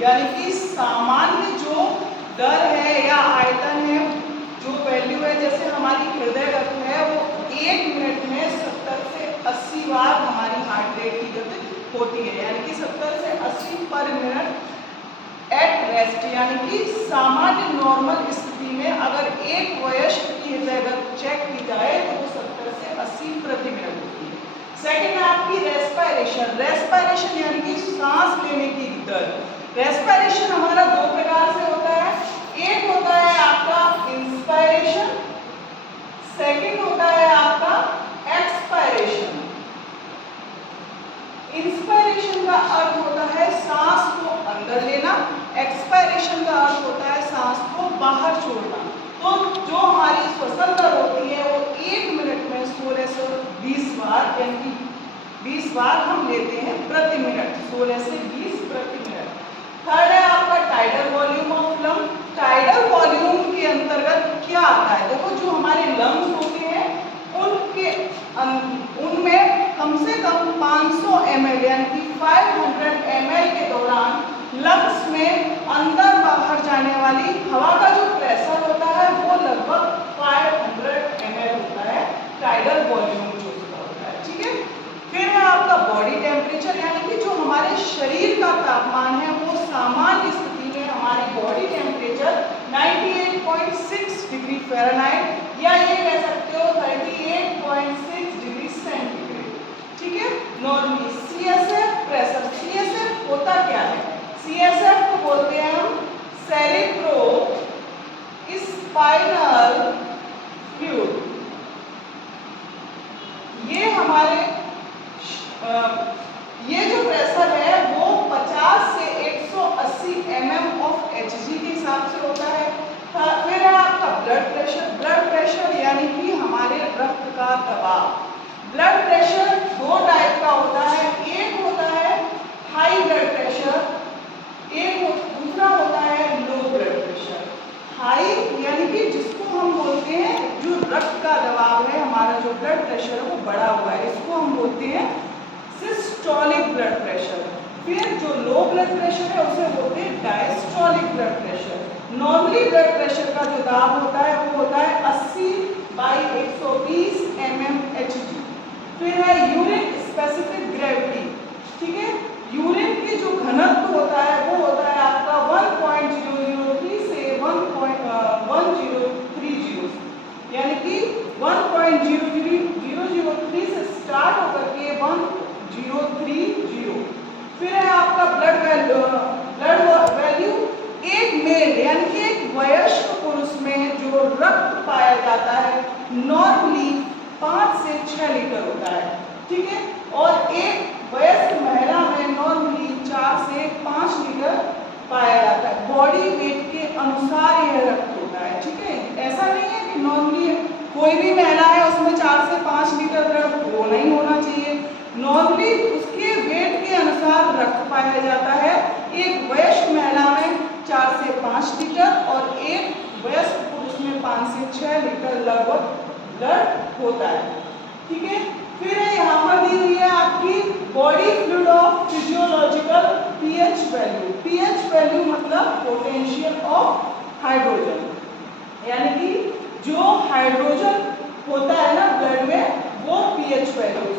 यानी कि सामान्य जो दर है या आयतन है, जो वैल्यू है, जैसे हमारी हृदय गति है वो 1 मिनट में 70 से 80 बार हमारी हार्ट रेट की गति होती है, यानी कि 70 से 80 पर मिनट एट रेस्ट, यानी कि सामान्य नॉर्मल स्थिति में अगर एक वयस्क की हृदय गति चेक की जाए तो वो 70 से 80 प्रति मिनट होती है। सेकेंड है आपकी रेस्पिरेशन। रेस्पिरेशन यानी कि सांस लेने की दर। रेस्पिरेशन हमारा दो प्रकार से होता है, एक होता है आपका इंस्पायरेशन, सेकेंड होता है आपका एक्सपायरेशन। इंस्पायरेशन का अर्थ होता है सांस को अंदर लेना, एक्सपायरेशन का अर्थ होता है सांस को बाहर छोड़ना। तो जो हमारी श्वसन दर होती है वो 1 मिनट में 16 से 20 बार, यानी कि 20 बार हम लेते हैं प्रति मिनट, 16 से 20 प्रति मिनट। थर्ड है आपका tidal volume of lung. Tidal volume के अंतर्गत क्या आता है, देखो जो हमारे लंग्स होते हैं उनमें कम से कम 500 ml यानी कि 500 ml के दौरान लंग्स में अंदर बाहर जाने वाली हवा का जो प्रेशर होता है वो लगभग 500 ml होता है, टाइडल वॉल्यूम जो उसका होता है, ठीक है। फिर है आपका बॉडी टेम्परेचर, यानी कि जो हमारे शरीर का तापमान है वो सामान्य स्थिति में हमारी बॉडी टेम्परेचर 98.6 डिग्री फ़ारेनहाइट या ये कह सकते हो 38.6 डिग्री सेंटीग्रेड, ठीक है। नॉर्मली सीएसएफ प्रेशर, सीएसएफ होता क्या है, सीएसएफ को बोलते हैं हम सेरेब्रो स्पाइनल फ्लूइड। ये हमारे ये जो प्रेशर है वो 50 से 180 mm ऑफ Hg के हिसाब से होता है। फिर है आपका ब्लड प्रेशर। ब्लड प्रेशर यानी कि हमारे रक्त का दबाव। ब्लड प्रेशर दो टाइप का होता है, एक होता है हाई ब्लड प्रेशर, एक दूसरा होता है लो ब्लड प्रेशर। हाई यानी कि जिसको हम बोलते हैं जो रक्त का दबाव है, हमारा जो ब्लड प्रेशर है वो बढ़ा हुआ है, इसको हम बोलते हैं सिस्टोलिक ब्लड प्रेशर। फिर जो लो ब्लड प्रेशर है उसे बोलते हैं diastolic blood pressure. Normally blood pressure का जो दाब होता है वो होता है 80/120 mmHg। फिर है यूरिन स्पेसिफिक ग्रेविटी, ठीक है। यूरिन की जो घनत्व होता है वो होता है आपका 1.003 से 1.1030, यानी कि 1.003 से स्टार्ट होकर के 1030। फिर है आपका ब्लड वैल्यू एक मेल यानी कि एक वयस्क पुरुष में जो रक्त पाया जाता है नॉर्मली 5 से 6 लीटर होता है, ठीक है। और एक वयस्क महिला में नॉर्मली 4 से 5 लीटर पाया जाता है। बॉडी वेट के अनुसार यह रक्त होता है, ठीक है। ऐसा नहीं है कि नॉर्मली कोई भी महिला है उसमें 4 से 5 लीटर ब्लड होना ही होना चाहिए, नॉर्मली उसके वेट के अनुसार रक्त पाया जाता है। एक वयस्क महिला में 4 से 5 लीटर और एक वयस्क पुरुष में 5 से 6 लीटर लगभग ब्लड होता है, ठीक है। फिर यहाँ पर दी हुई है आपकी body fluid of physiological pH value. PH value मतलब पोटेंशियल ऑफ हाइड्रोजन, यानी कि जो हाइड्रोजन होता है ना ब्लड में वो पीएच वैल्यू